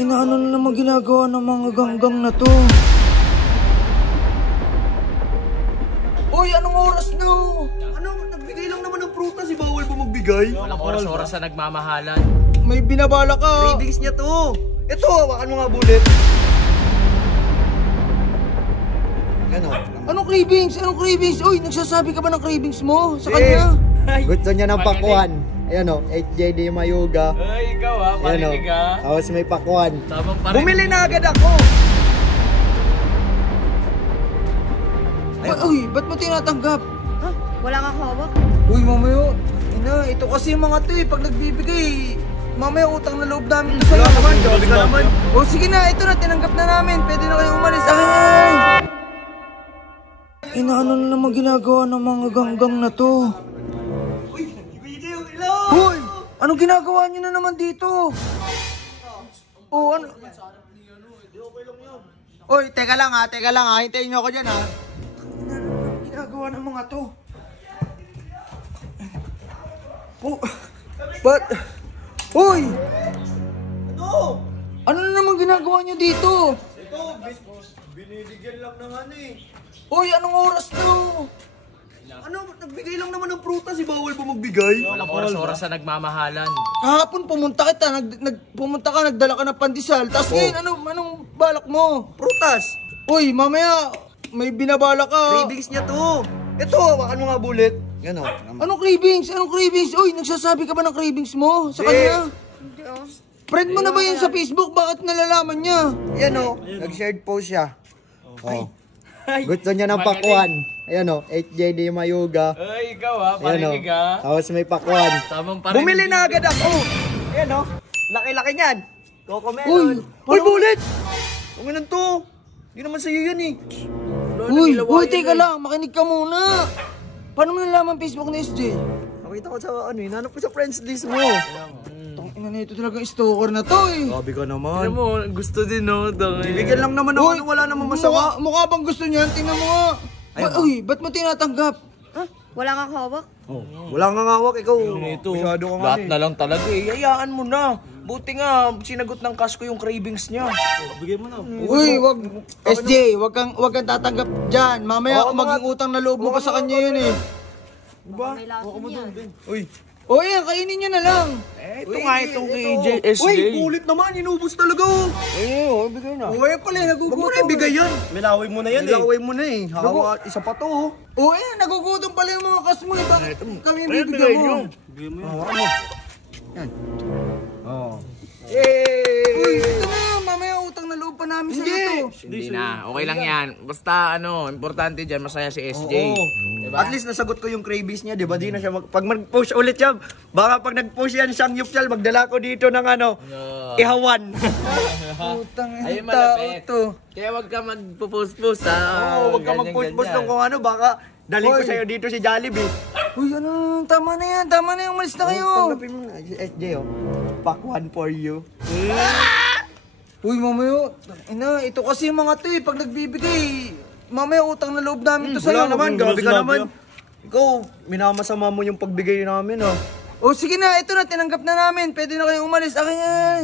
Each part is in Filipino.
Ano na naman ginagawa ng mga ganggang na to? Uy, anong oras na? Ano, nagbigay lang naman ng prutas, bawal ba magbigay? Walang oras-oras na nagmamahalan. May binabala ka. Cravings niya to. Ito, hawakan mo nga bullet. Ano? Anong cravings? Anong cravings? Uy, nagsasabi ka ba ng cravings mo sa kanya? Gusto niya ng pakwan. Ayan o, HJD Mayuga. Ay, ikaw ha, marinig ha. Tapos may pakwan. Tamang parinig. Bumili na agad ako! Uy, ba't mo tinatanggap? Ha? Wala kang hawak? Uy, mamaya. Ito kasi yung mga to eh. Pag nagbibigay, mamaya utang na loob namin to sa'yo. Wala naman, Diyos ka naman. O sige na, ito na, tinanggap na namin. Pwede na kayong umalis. Ay! Ano na naman ginagawa ng mga ganggang na to? Hoy! Anong ginagawa niyo na naman dito? Oh, ano? Hoy, teka lang ha. Hintayin niyo ako dyan ha. Ano ginagawa ng mga to? Oh, but... Hoy! Ano? Ano na naman ginagawa niyo dito? Ito, binibigyan lang ng ano eh. Hoy, anong oras na? Ano, nagbigay lang naman ng prutas, bawal ba magbigay? Walang oras-oras na nagmamahalan. Kahapon pumunta kita, pumunta ka, nagdala ka ng pandesal. Tapos ngayon, anong balak mo? Prutas! Uy, mamaya, may binabala ka. Cravings niya to. Ito, hawakan mo nga bullet. Yan o. Anong cravings? Anong cravings? Uy, nagsasabi ka ba ng cravings mo sa kanya? Hindi oh. Friend mo na ba yun sa Facebook? Bakit nalalaman niya? Yan o, nag-shared post siya. Oh. Gusto niya ng pakwan. Ayan o, HJD Mayuga. Ay, ikaw ha, Ayan o, marinig ha. tapos may pakwan. Tamang parinig. Bumili na agad ako! Ayan o, laki-laki niyan. Coco Uy, melon. Uy, bullet! Ang ganun to. Hindi naman sa'yo yan eh. Uy, teka lang, makinig ka muna. Paano mo nalaman Facebook ni SJ? Nakita ko sa ano, hinanap ko sa friends list mo. Tangina na ito talagang stalker na to eh. Sabi ka Alam naman. mo, gusto din no. Bibigyan lang naman ako, wala namang masama. Mukha bang gusto niyan? Tingnan mo nga. Uy, ba't mo tinatanggap? Ha? Wala kang hawak? Oh. Wala kang hawak, ikaw. Ito, Masyado ka nga lahat na lang talaga eh. Hayaan mo na. Buti nga, sinagot ng cash ko yung cravings niya. Bigay mo na. Uy, wag SJ, wag kang tatanggap diyan. Mamaya ako maging utang na loob mo pa sa kanya yun eh. Diba? May lason yan. Uy. O yan, kainin niyo na lang. Ito nga itong KJSJ. Uy, kulit naman, inubos talaga oh. Bigay na. O yan pala, Huwag mo nagugutom. na ibigay yan. Milaway mo na yan eh. Ilaway mo na eh. Hawa, isa pa to oh. O yan, nagugutom pala yung mga kas mo eh. Bakit kami yung bibigyan mo? Bigay mo yan. Hawakan mo. Yan. Oh. Yay! Uy, ito na, mamaya utang na loob pa namin sa ito. Hindi na. Okay lang yan. Basta importante dyan, masaya si SJ. Oo. At least nasagot ko yung cravings niya, di ba? Di na siya pag mag-push ulit siya, baka pag nag-push yan siyang yupsyal, magdala ko dito ng ihawan. Utang Ayun, yung tao malapit. to. Kaya wag ka magpo-post-post ha. Oo, wag ka mag-push-push ng kung ano, baka dalhin ko sa'yo dito si Jollibee. Uy, ano, tama na yan, umalis na kayo. Tanggapin mo na, SJ oh. Pack one for you. Uy, mamaya, ito kasi yung mga to eh, pag nagbibigay, mamaya utang na loob namin to sa'yo. Wala naman, grabe ka sinabi naman. Ikaw, minamasama mo yung pagbigay namin oh. O sige na, ito na, tinanggap na namin. Pwede na kayong umalis. Akin yan.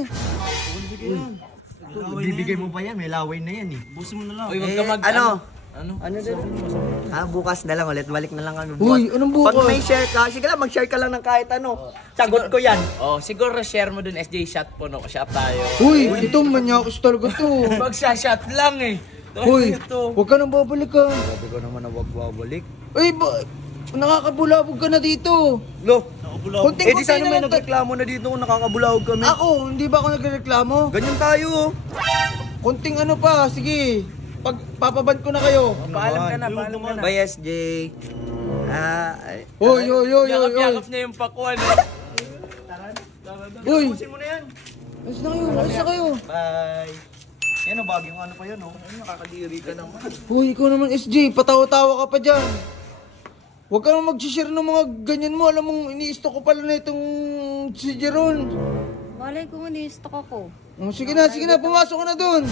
Bibigay mo pa yan, may laway na yan eh. Busin mo na lang. Uy, wag ka mag... Ano din? Bukas na lang ulit, balik na lang kami. Uy, anong bukas? Pag may share ka, sige lang, mag-share ka lang ng kahit ano. Sagot ko yan. Oh, siguro share mo dun SJ shot po no, shot tayo. Uy, ito manyakos talaga to. Magsa-shot lang eh. Uy, Ito. huwag ka nang babalik ka. Sabi ko naman na wag babalik. Uy, nakakabulabog ka na dito. Lo, Kunting di sana may lang nagreklamo na dito kung nakakabulawag kami. Ako, hindi ba ako nagreklamo? Ganyan tayo oh. Kunting ano pa, sige. Papaban ko na kayo. Paalam ka na, paalam ka na. Bye SJ. Uy. Yakap-yakap niya yung pakwan. Uy, Busin mo na yan. alis na kayo. Bye. Yan oh, bagong ano pa yan oh. Nakakadiri ka naman. Uy, ikaw naman SJ, patawa-tawa ka pa dyan. Huwag ka naman mag-share ng mga ganyan mo. Alam mong ini-stock ko pala na itong si Jeron. Malay ko nga ni-stock ako. Sige na, pumasok ka na dun.